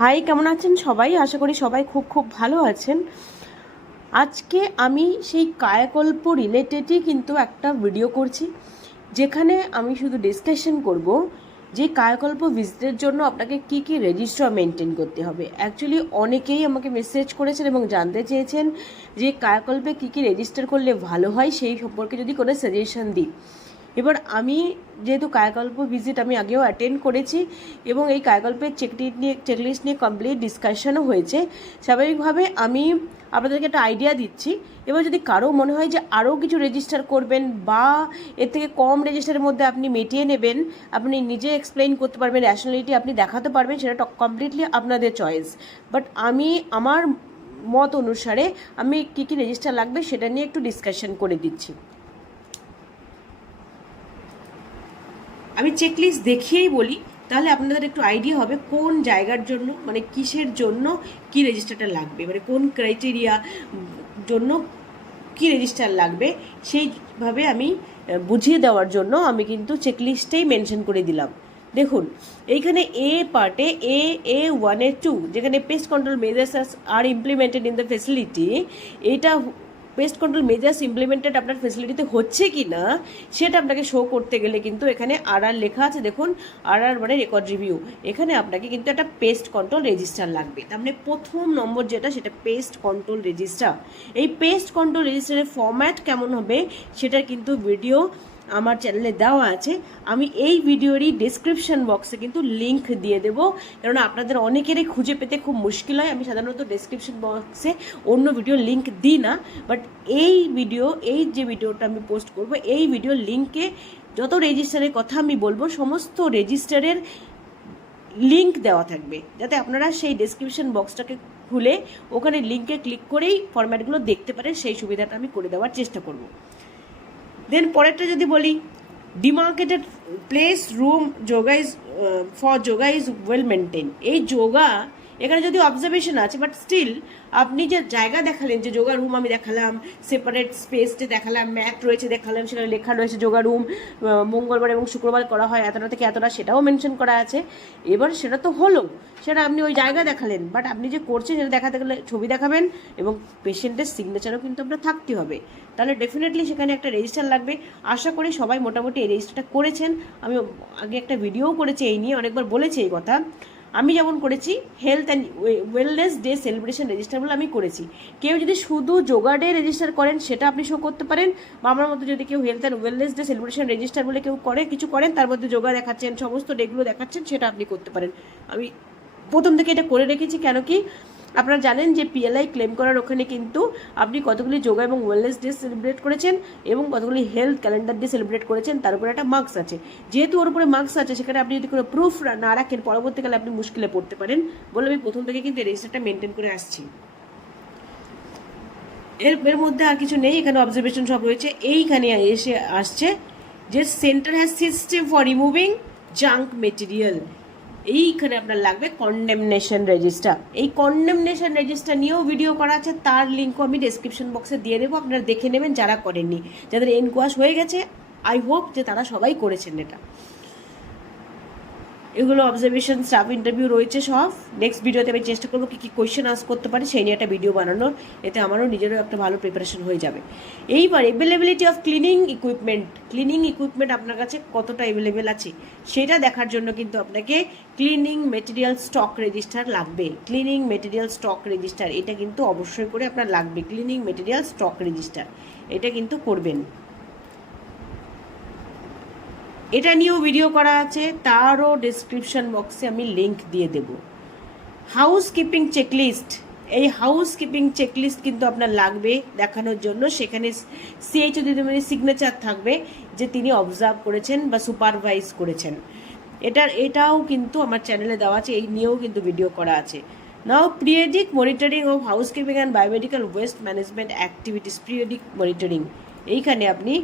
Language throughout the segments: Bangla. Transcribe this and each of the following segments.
হাই, কেমন আছেন সবাই? আশা করি সবাই খুব খুব ভালো আছেন। আজকে আমি সেই কায়াকল্প রিলেটেডই কিন্তু একটা ভিডিও করছি, যেখানে আমি শুধু ডিসকাশন করব যে কায়াকল্প ভিজিটের জন্য আপনাকে কি কি রেজিস্টার মেনটেন করতে হবে। অ্যাকচুয়ালি অনেকেই আমাকে মেসেজ করেছেন এবং জানতে চেয়েছেন যে কায়াকল্পে কি কি রেজিস্টার করলে ভালো হয়, সেই সম্পর্কে যদি কোনো সাজেশন দিই। এবার আমি যেহেতু কায়াকল্প ভিজিট আমি আগেও অ্যাটেন্ড করেছি এবং এই কায়াকল্পের চেকলিস্ট নিয়ে কমপ্লিট ডিসকাশনও হয়েছে, স্বাভাবিকভাবে আমি আপনাদেরকে একটা আইডিয়া দিচ্ছি। এবার যদি কারো মনে হয় যে আরও কিছু রেজিস্টার করবেন বা এর থেকে কম রেজিস্টারের মধ্যে আপনি মিটিয়ে নেবেন, আপনি নিজে এক্সপ্লেইন করতে পারবেন, র্যাশনালিটি আপনি দেখাতে পারবেন, সেটা কমপ্লিটলি আপনাদের চয়েস। বাট আমি আমার মত অনুসারে আমি কী কী রেজিস্টার লাগবে সেটা নিয়ে একটু ডিসকাশন করে দিচ্ছি। আমি চেকলিস্ট দেখিয়েই বলি, তাহলে আপনাদের একটু আইডিয়া হবে কোন জায়গার জন্য, মানে কিসের জন্য কি রেজিস্টারটা লাগবে, মানে কোন ক্রাইটেরিয়া জন্য কি রেজিস্টার লাগবে, সেইভাবে আমি বুঝিয়ে দেওয়ার জন্য আমি কিন্তু চেকলিস্টেই মেনশন করে দিলাম। দেখুন, এইখানে এ পার্টে এ 1A2 যেখানে pest control measures are implemented in the facility, এটা পেস্ট কন্ট্রোল মেজার্স ইমপ্লিমেন্টেড আপনার ফেসিলিটিতে হচ্ছে কি না সেটা আপনাকে শো করতে গেলে কিন্তু এখানে লেখা আছে, দেখুন মানে রেকর্ড রিভিউ। এখানে আপনাকে কিন্তু একটা পেস্ট কন্ট্রোল রেজিস্টার লাগবে। তার মানে প্রথম নম্বর যেটা, সেটা পেস্ট কন্ট্রোল রেজিস্টার। এই পেস্ট কন্ট্রোল রেজিস্টারের ফরম্যাট কেমন হবে সেটার কিন্তু ভিডিও আমার চ্যানেলে দেওয়া আছে। আমি এই ভিডিওরই ডেসক্রিপশন বক্সে কিন্তু লিঙ্ক দিয়ে দেবো, কারণ আপনাদের অনেকেরই খুঁজে পেতে খুব মুশকিল হয়। আমি সাধারণত ডেসক্রিপশন বক্সে অন্য ভিডিও লিঙ্ক দিই না, বাট এই যে ভিডিওটা আমি পোস্ট করব, এই ভিডিও লিঙ্কে যত রেজিস্টারের কথা আমি বলবো সমস্ত রেজিস্টারের লিঙ্ক দেওয়া থাকবে, যাতে আপনারা সেই ডেসক্রিপশন বক্সটাকে খুলে ওখানে লিঙ্কে ক্লিক করেই ফরম্যাটগুলো দেখতে পারেন। সেই সুবিধাটা আমি করে দেওয়ার চেষ্টা করব। দেন পরেরটা যদি বলি, demarcated place room yoga is for yoga is well maintain. এই যোগা এখানে যদি অবজারভেশন আছে, বাট স্টিল আপনি যে জায়গা দেখালেন, যে যোগা রুম আমি দেখালাম, সেপারেট স্পেসটা দেখালাম, ম্যাট রয়েছে দেখালাম, সেখানে লেখা রয়েছে যোগা রুম মঙ্গলবার এবং শুক্রবার করা হয় এতটা থেকে এতটা, সেটাও মেনশন করা আছে। এবার সেটা তো হলো, সেটা আপনি ওই জায়গা দেখালেন, বাট আপনি যে করছেন সেটা দেখাতে গেলে ছবি দেখাবেন এবং পেশেন্টের সিগনেচারও কিন্তু আপনার থাকতে হবে। তাহলে ডেফিনেটলি সেখানে একটা রেজিস্টার লাগবে। আশা করি সবাই মোটামুটি এই রেজিস্টারটা করেছেন। আমি আগে একটা ভিডিও করেছি এই নিয়ে, অনেকবার বলেছি এই কথা। আমি যেমন করেছি health and wellness day celebration register বলে আমি করেছি। কেউ যদি শুধু যোগা ডে রেজিস্টার করেন সেটা আপনি শো করতে পারেন, বা আমার মতো যদি কেউ health and wellness day celebration register বলে কেউ কিছু করেন, তার মধ্যে যোগা দেখাচ্ছেন, সমস্ত ডেগুলো দেখাচ্ছেন, সেটা আপনি করতে পারেন। আমি প্রথম থেকে এটা করে রেখেছি, কেন কি আপনারা জানেন যে পিএলআই ক্লেম করার ওখানে কিন্তু আপনি কতগুলি যোগা এবং ওয়েলনেস ডে সেলিব্রেট করেছেন এবং কতগুলি হেলথ ক্যালেন্ডার ডে সেলিব্রেট করেছেন, তার উপরে একটা মার্কস আছে। যেহেতু ওর উপরে মার্কস আছে, সেখানে আপনি যদি কোনো প্রুফ না রাখেন পরবর্তীকালে আপনি মুশকিলে পড়তে পারেন বলে আমি প্রথম থেকে কিন্তু রেজিস্টারটা মেনটেন করে আসছি। এর মধ্যে আর কিছু নেই, এখানে অবজারভেশন সব রয়েছে। এইখানে এসে আসছে যে centre has system for removing junk material. এইখানে আপনার লাগবে কন্ডেমনেশন রেজিস্টার। এই কন্ডেমনেশন রেজিস্টার নিয়েও ভিডিও করা আছে, তার লিঙ্কও আমি ডেসক্রিপশন বক্সে দিয়ে দেবো, আপনারা দেখে নেবেন যারা করেননি। যাদের এনকোয়াশ হয়ে গেছে, আই হোপ যে তারা সবাই করেছেন এটা। এগুলো অবজারভেশন, স্টাফ ইন্টারভিউ রয়েছে সব। নেক্সট ভিডিওতে আমি চেষ্টা করবো কী কী কোয়েশ্চেন আস করতে পারি সেই নিয়ে একটা ভিডিও বানানোর, এতে আমারও নিজেরও একটা ভালো প্রিপারেশন হয়ে যাবে। এইবার অ্যাভেলেবিলিটি অফ ক্লিনিং ইকুইপমেন্ট আপনার কাছে কতটা অ্যাভেলেবেল আছে সেটা দেখার জন্য কিন্তু আপনাকে ক্লিনিং মেটেরিয়াল স্টক রেজিস্টার লাগবে। ক্লিনিং মেটেরিয়াল স্টক রেজিস্টার এটা কিন্তু অবশ্যই করে আপনার লাগবে। ক্লিনিং মেটেরিয়াল স্টক রেজিস্টার এটা কিন্তু করবেন। এটা নিয়েও ভিডিও করা আছে, তারও ডেসক্রিপশন বক্সে আমি লিঙ্ক দিয়ে দেব। হাউসকিপিং চেকলিস্ট, এই হাউসকিপিং চেকলিস্ট কিন্তু আপনার লাগবে দেখানোর জন্য। সেখানে সিএইচও দিদিমণির সিগনেচার থাকবে যে তিনি অবজার্ভ করেছেন বা সুপারভাইজ করেছেন। এটাও কিন্তু আমার চ্যানেলে দেওয়া আছে, এই নিয়েও কিন্তু ভিডিও করা আছে। Now periodic monitoring of housekeeping and biomedical waste management activities, periodic monitoring. এইখানে আপনি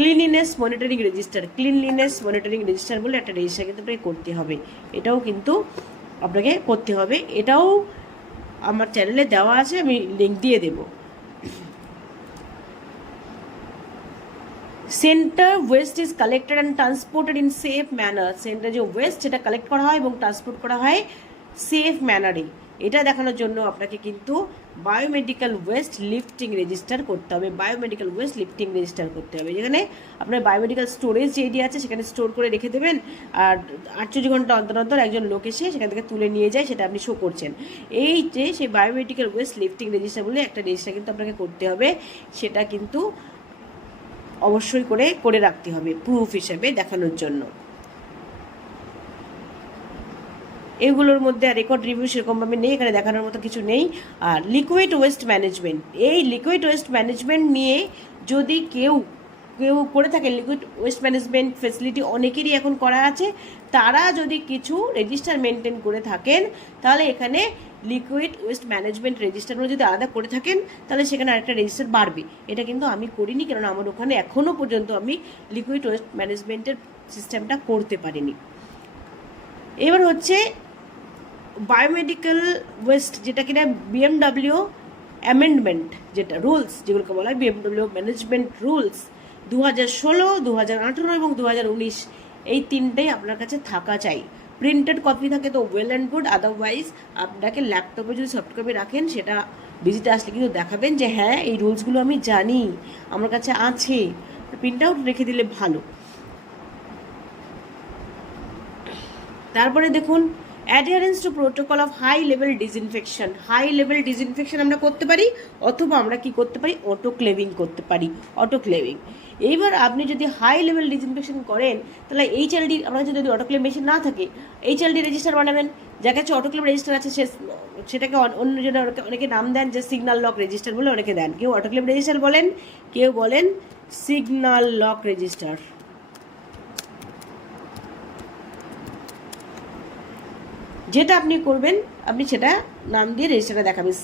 ক্লিনলিনেস মনিটরিং রেজিস্টার বলে একটা রেজিস্টার কিন্তু আপনাকে করতে হবে। এটাও কিন্তু আপনাকে করতে হবে, এটাও আমার চ্যানেলে দেওয়া আছে, আমি লিঙ্ক দিয়ে দেব। Centre waste is collected and transported in safe manner. Centre যে ওয়েস্ট সেটা কালেক্ট করা হয় এবং ট্রান্সপোর্ট করা হয় সেফ ম্যানারে, এটা দেখানোর জন্য আপনাকে কিন্তু বায়োমেডিক্যাল ওয়েস্ট লিফটিং রেজিস্টার করতে হবে। বায়োমেডিক্যাল ওয়েস্ট লিফটিং রেজিস্টার করতে হবে, যেখানে আপনার বায়োমেডিক্যাল স্টোরেজ যে এরিয়া আছে সেখানে স্টোর করে রেখে দেবেন, আর 48 ঘন্টা অন্তর অন্তর একজন লোক এসে সেখান থেকে তুলে নিয়ে যায়, সেটা আপনি শো করছেন। এই যে সেই বায়োমেডিক্যাল ওয়েস্ট লিফটিং রেজিস্টার বলে একটা রেজিস্টার কিন্তু আপনাকে করতে হবে, সেটা কিন্তু অবশ্যই করে রাখতে হবে প্রুফ হিসেবে দেখানোর জন্য। এগুলোর মধ্যে রেকর্ড রিভিউ সেরকমভাবে নেই, এখানে দেখানোর মতো কিছু নেই। আর লিকুইড ওয়েস্ট ম্যানেজমেন্ট, এই লিকুইড ওয়েস্ট ম্যানেজমেন্ট নিয়ে যদি কেউ করে থাকে, লিকুইড ওয়েস্ট ম্যানেজমেন্ট ফেসিলিটি অনেকেরই এখন করা আছে, তারা যদি কিছু রেজিস্টার মেনটেন করে থাকেন তাহলে এখানে লিকুইড ওয়েস্ট ম্যানেজমেন্ট রেজিস্টারগুলো যদি আলাদা করে থাকেন তাহলে সেখানে আরেকটা রেজিস্টার বাড়বে। এটা কিন্তু আমি করিনি, কারণ আমার ওখানে এখনও পর্যন্ত আমি লিকুইড ওয়েস্ট ম্যানেজমেন্টের সিস্টেমটা করতে পারিনি। এবার হচ্ছে বায়োমেডিক্যাল ওয়েস্ট, যেটা কিনা বিএমডব্লিউ অ্যামেন্ডমেন্ট, যেটা রুলস যেগুলোকে বলা হয় বিএমডব্লিউ ম্যানেজমেন্ট রুলস 2016, 2018 এবং 2019, এই তিনটেই আপনার কাছে থাকা চাই। প্রিন্টেড কপি থাকে তো ওয়েল অ্যান্ড গুড, আদারওয়াইজ আপনাকে ল্যাপটপে যদি সফট কপি রাখেন সেটা ভিজিটে আসলে কিন্তু দেখাবেন যে হ্যাঁ এই রুলসগুলো আমি জানি, আমার কাছে আছে, প্রিন্ট আউট রেখে দিলে ভালো। তারপরে দেখুন adherence to protocol of high level disinfection. High level disinfection আমরা করতে পারি, অথবা আমরা কি করতে পারি, অটোক্লেভিং করতে পারি, অটোক্লেভিং। এইবার আপনি যদি হাই লেভেল ডিসইনফেকশন করেন তাহলে HLD, আপনার কাছে যদি অটোক্লেভ মেশিন না থাকে HLD রেজিস্টার বানাবেন। যার কাছে অটোক্লেভ রেজিস্টার আছে সেটাকে অন্যজনে অনেকে নাম দেন যে সিগন্যাল লক রেজিস্টার বলে অনেকে দেন, কেউ অটোক্লেভ রেজিস্টার বলেন, কেউ বলেন সিগন্যাল লক রেজিস্টার। যেটা আপনি করবেন আপনি সেটা নাম দিয়ে রেজিস্টারটা দেখাবেন,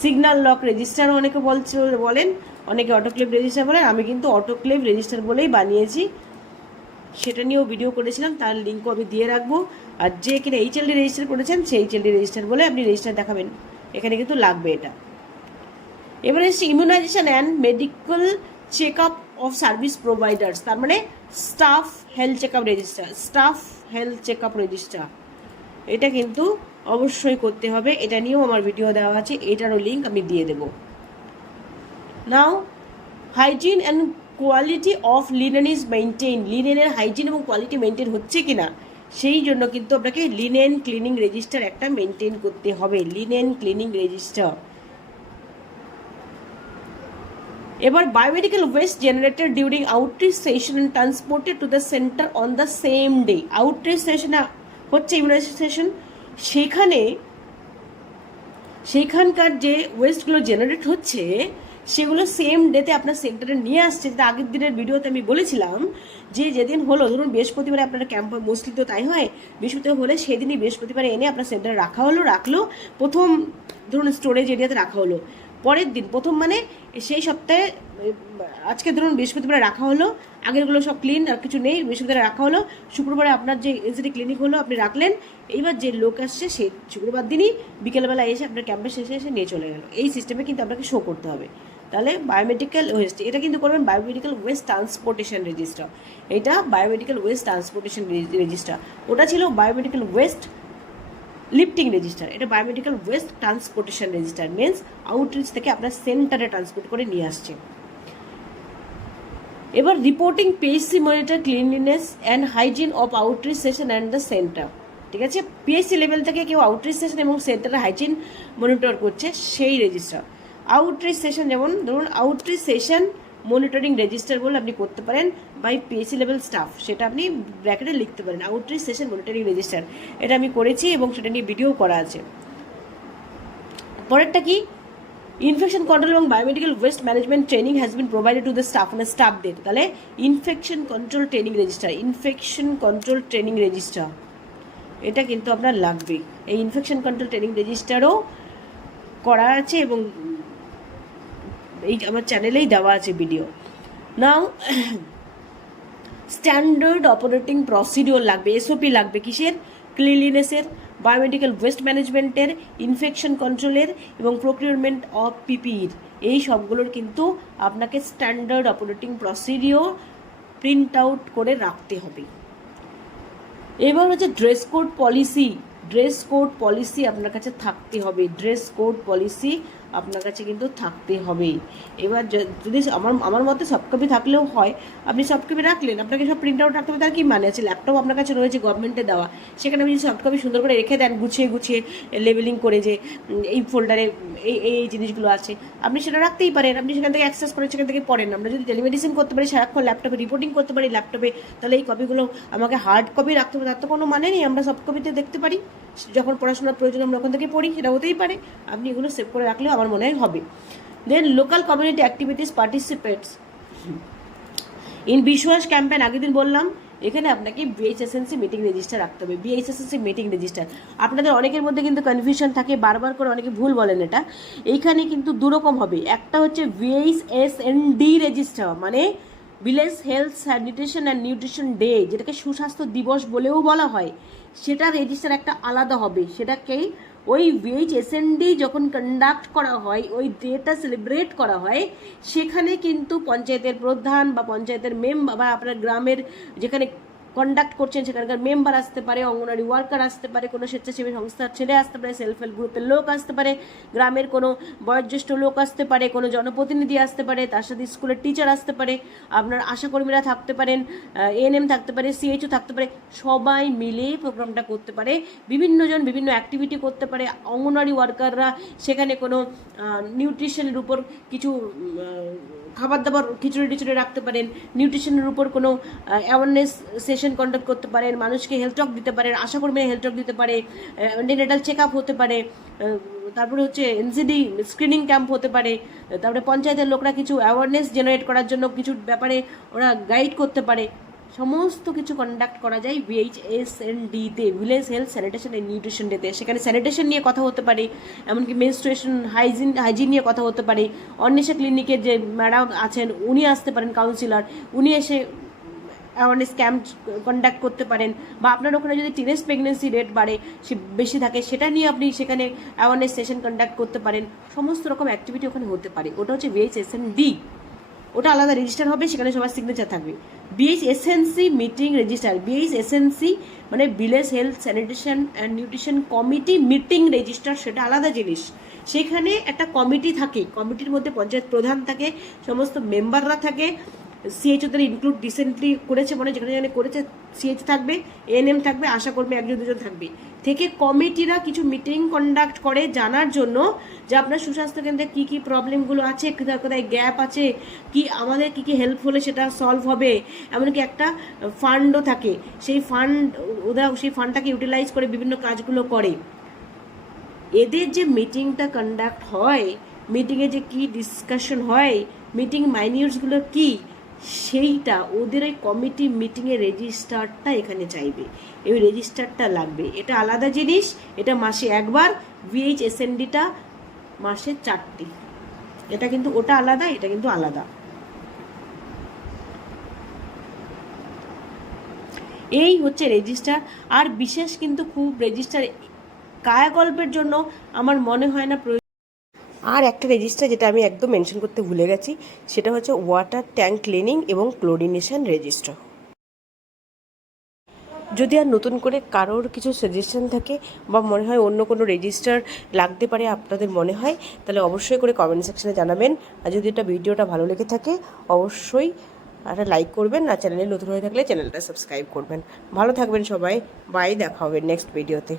সিগন্যাল লক রেজিস্টারও অনেকে বলেন, অনেকে অটোক্লেভ রেজিস্টার বলেন। আমি কিন্তু অটোক্লেভ রেজিস্টার বলেই বানিয়েছি, সেটা নিয়েও ভিডিও করেছিলাম, তার লিঙ্কও আমি দিয়ে রাখবো। আর যে কিনা HLD রেজিস্টার করেছেন সেই HLD রেজিস্টার বলে আপনি রেজিস্টার দেখাবেন, এখানে কিন্তু লাগবে এটা। এবারে হচ্ছে immunisation and medical check up of service providers, তার মানে staff health check up register, staff health check up register, এটা কিন্তু অবশ্যই করতে হবে। এটা নিয়েও আমার ভিডিও দেওয়া আছে, এটারও লিঙ্ক আমি দিয়ে দেব। Now hygiene and quality of linen is maintain, লিনেনের হাইজিন এবং কোয়ালিটি মেনটেন হচ্ছে কিনা সেই জন্য কিন্তু আপনাকে লিনেন ক্লিনিং রেজিস্টার একটা মেনটেন করতে হবে, লিনেন ক্লিনিং রেজিস্টার। এবার biomedical waste generated during outreach session and transported to the centre on the same day. Outreach সেশনে হচ্ছে ইমিউনাইজেশন, সেখানকার যে ওয়েস্টগুলো জেনারেট হচ্ছে সেগুলো সেম ডেতে আপনার সেন্টারে নিয়ে আসছে। যেটা আগের দিনের ভিডিওতে আমি বলেছিলাম যে যেদিন হলো, ধরুন বৃহস্পতিবারে আপনার ক্যাম্প মোস্টলি তো তাই হয়, বৃহস্পতিবার হলে সেদিনই বৃহস্পতিবারে এনে আপনার সেন্টারে রাখলো প্রথম ধরুন স্টোরেজ এরিয়াতে রাখা হলো, পরের দিন প্রথম মানে সেই সপ্তাহে আজকে ধরুন বৃহস্পতিবারে রাখা হলো, আগেরগুলো সব ক্লিন আর কিছু নেই, বৃহস্পতিবারে রাখা হলো, শুক্রবারে আপনার যে এনসিটি ক্লিনিক হলো আপনি রাখলেন, এইবার যে লোক আসছে সেই শুক্রবার দিনই বিকেলবেলা এসে আপনার ক্যাম্পের শেষে এসে নিয়ে চলে গেল। এই সিস্টেমে কিন্তু আপনাকে শো করতে হবে। তাহলে বায়োমেডিক্যাল ওয়েস্ট, এটা কিন্তু করবেন বায়োমেডিক্যাল ওয়েস্ট ট্রান্সপোর্টেশন রেজিস্টার, এটা বায়োমেডিক্যাল ওয়েস্ট ট্রান্সপোর্টেশন রেজিস্টার। ওটা ছিল বায়োমেডিক্যাল ওয়েস্ট লিফটিং রেজিস্টার, এটা biomedical waste transportation register, means outreach থেকে আপনার সেন্টারে ট্রান্সপোর্ট করে নিয়ে আসছে। এবার reporting PHC monitor cleanliness and hygiene of outreach session and the centre, ঠিক আছে। পিএইচসি লেভেল থেকে কেউ আউটরিচ সেশন এবং সেন্টারে হাইজিন মনিটর করছে সেই রেজিস্টার। আউটরিচ সেশন, যেমন ধরুন আউটরিচ সেশন মনিটরিং রেজিস্টার বলে আপনি করতে পারেন বাই পিএইচসি লেভেল স্টাফ, সেটা আপনি ব্র্যাকেটে লিখতে পারেন আউটরিচ সেশন মনিটরিং রেজিস্টার, এটা আমি করেছি এবং সেটা নিয়ে ভিডিও করা আছে। পরেরটা কি, ইনফেকশন কন্ট্রোল এবং biomedical waste management training has been provided to the staff, মানে স্টাফদের। তাহলে infection control training register, infection control training register এটা কিন্তু আপনার লাগবে। এই ইনফেকশন কন্ট্রোল ট্রেনিং রেজিস্টারও করা আছে এবং এই আমার চ্যানেলেই দেওয়া আছে ভিডিও। নাও স্ট্যান্ডার্ড অপারেটিং প্রসিডিওর লাগবে, এসওপি লাগবে, কিসের, ক্লিনলিনেসের, বায়োমেডিক্যাল ওয়েস্ট ম্যানেজমেন্টের, ইনফেকশন কন্ট্রোলের এবং প্রকিউরমেন্ট অফ পিপিইর, এই সবগুলোর কিন্তু আপনাকে standard operating procedure print out করে রাখতে হবে। এবার হচ্ছে dress code policy. Dress code policy আপনার কাছে থাকতে হবে, ড্রেস কোড পলিসি আপনার কাছে কিন্তু থাকতে হবে। এবার যদি আমার মতে সফট কপি থাকলেও হয়, আপনি সফট কপি রাখলেন, আপনাকে সব প্রিন্ট আউট রাখতে হবে, তার কি মানে আছে? ল্যাপটপ আপনার কাছে রয়েছে, গভর্নমেন্টে দেওয়া, সেখানে আপনি সফট কপি সুন্দর করে রেখে দেন, গুছিয়ে গুছিয়ে লেবেলিং করে যে এই ফোল্ডারে এই এই জিনিসগুলো আছে, আপনি সেটা রাখতেই পারেন, আপনি সেখান থেকে অ্যাক্সেস করেন, সেখান থেকে পড়েন। আমরা যদি টেলিমেডিসিন করতে পারি, সারাক্ষণ ল্যাপটপে রিপোর্টিং করতে পারি ল্যাপটপে, তাহলে এই কপিগুলো আমাকে হার্ড কপি রাখতে হবে তার তো কোনো মানে নেই। আমরা সফট কপিতে দেখতে পারি, যখন পড়াশোনার প্রয়োজন আমরা ওখান থেকে পড়ি, সেটা হতেই পারে। আপনি এগুলো সেভ করে রাখলেও আমার মনে হয় হবে। Then local community activities participates in বিশ্বাস ক্যাম্পেইন, আগের দিন বললাম, এখানে আপনাকে বিএইচএসএনসি মিটিং রেজিস্টার রাখতে হবে। বিএইচএসএনসি মিটিং রেজিস্টার, আপনাদের অনেকের মধ্যে কিন্তু কনফিউশন থাকে, বারবার করে অনেকে ভুল বলেন এটা। এইখানে কিন্তু দুরকম হবে, একটা হচ্ছে বিএইচএসএনডি রেজিস্টার, মানে village health sanitation and nutrition day, যেটাকে সুস্বাস্থ্য দিবস বলেও বলা হয়, সেটা রেজিস্টার একটা আলাদা হবে। সেটাকেই ওই বিএইচএসএনডি যখন কন্ডাক্ট করা হয়, ওই ডেটা সেলিব্রেট করা হয়, সেখানে কিন্তু পঞ্চায়েতের প্রধান বা পঞ্চায়েতের মেম্বার বা আপনার গ্রামের যেখানে কন্ডাক্ট করছেন সেখানকার মেম্বার আসতে পারে, অঙ্গনওয়াড়ি ওয়ার্কার আসতে পারে, কোনো স্বেচ্ছাসেবী সংস্থার ছেলে আসতে পারে, সেলফ হেল্প গ্রুপের লোক আসতে পারে, গ্রামের কোনো বয়োজ্যেষ্ঠ লোক আসতে পারে, কোনো জনপ্রতিনিধি আসতে পারে, তার সাথে স্কুলের টিচার আসতে পারে, আপনার আশাকর্মীরা থাকতে পারেন, এএনএম থাকতে পারে, সিএইচও থাকতে পারে, সবাই মিলে প্রোগ্রামটা করতে পারে। বিভিন্ন জন বিভিন্ন অ্যাক্টিভিটি করতে পারে। অঙ্গনওয়াড়ি ওয়ার্কাররা সেখানে কোনো নিউট্রিশনের উপর কিছু খাবার দাবার খিচুড়ি টিচুড়ি রাখতে পারেন, নিউট্রিশনের উপর কোনো অ্যাওয়ারনেস সেশন কন্ডাক্ট করতে পারেন, মানুষকে হেলথ টক দিতে পারেন, আশাকর্মীরা হেলথ টক দিতে পারে, অ্যান্টিনেটাল চেক আপ হতে পারে, তারপরে হচ্ছে এনসিডি স্ক্রিনিং ক্যাম্প হতে পারে, তারপরে পঞ্চায়েতের লোকরা কিছু অ্যাওয়ারনেস জেনারেট করার জন্য কিছু ব্যাপারে ওরা গাইড করতে পারে। সমস্ত কিছু কন্ডাক্ট করা যায় বিএইচএসএনডিতে, village health sanitation and nutrition ডেতে। সেখানে স্যানিটেশন নিয়ে কথা হতে পারে, এমনকি মেনস্ট্রুয়েশন হাইজিন নিয়ে কথা হতে পারে। অন্বেষা ক্লিনিকের যে ম্যাডাম আছেন উনি আসতে পারেন, কাউন্সিলর, উনি এসে অ্যাওয়ারনেস ক্যাম্প কন্ডাক্ট করতে পারেন। বা আপনার ওখানে যদি টিনেজ প্রেগনেন্সি রেট বাড়ে, সে বেশি থাকে, সেটা নিয়ে আপনি সেখানে অ্যাওয়ারনেস সেশন কন্ডাক্ট করতে পারেন। সমস্ত রকম অ্যাক্টিভিটি ওখানে হতে পারে। ওটা হচ্ছে বিএইচএসএনডি, ওটা আলাদা রেজিস্টার হবে, সেখানে সবার সিগনেচার থাকবে। বিএইচএসএনসি মিটিং রেজিস্টার, বিএইচএসএনসি মানে village health sanitation and nutrition committee meeting register, সেটা আলাদা জিনিস। সেখানে একটা কমিটি থাকে, কমিটির মধ্যে পঞ্চায়েত প্রধান থাকে, সমস্ত মেম্বাররা থাকে, সিএইচও তারা ইনক্লুড রিসেন্টলি করেছে, মানে যেখানে যেখানে করেছে সিএইচ থাকবে, এএনএম থাকবে, আশাকর্মী একজন দুজন থাকবে, থেকে কমিটিরা কিছু মিটিং কন্ডাক্ট করে জানার জন্য যে আপনার সুস্বাস্থ্য কেন্দ্রে কী কী প্রবলেমগুলো আছে, কোথায় কোথায় গ্যাপ আছে, কি আমাদের কী কী হেল্প হলে সেটা সলভ হবে। এমনকি একটা ফান্ডও থাকে, সেই ওরা সেই ফান্ডটাকে ইউটিলাইজ করে বিভিন্ন কাজগুলো করে। এদের যে মিটিংটা কন্ডাক্ট হয়, মিটিংয়ে যে কী ডিসকাশন হয়, মিটিং মাইনিউটসগুলো কী, সেইটা ওদের ওই কমিটি মিটিংয়ের রেজিস্টারটা এখানে চাইবে, এই রেজিস্টারটা লাগবে। এটা আলাদা জিনিস, এটা মাসে একবার, বিএইচএসএনডিটা মাসে 4টি। এটা কিন্তু ওটা আলাদা, এটা কিন্তু আলাদা। এই হচ্ছে রেজিস্টার। আর বিশেষ কিন্তু খুব রেজিস্টার কায়াকল্পের জন্য আমার মনে হয় না। আর একটা রেজিস্টার যেটা আমি একদম মেনশন করতে ভুলে গেছি, সেটা হচ্ছে ওয়াটার ট্যাঙ্ক ক্লিনিং এবং ক্লোরিনেশন রেজিস্টার। যদি আর নতুন করে কারোর কিছু সাজেশন থাকে বা মনে হয় অন্য কোনো রেজিস্টার লাগতে পারে আপনাদের মনে হয়, তাহলে অবশ্যই করে কমেন্ট সেকশনে জানাবেন। আর যদি এটা ভিডিওটা ভালো লেগে থাকে অবশ্যই একটা লাইক করবেন, আর চ্যানেলে নতুন হয়ে থাকলে চ্যানেলটা সাবস্ক্রাইব করবেন। ভালো থাকবেন সবাই, বাই, দেখা হবে নেক্সট ভিডিওতে।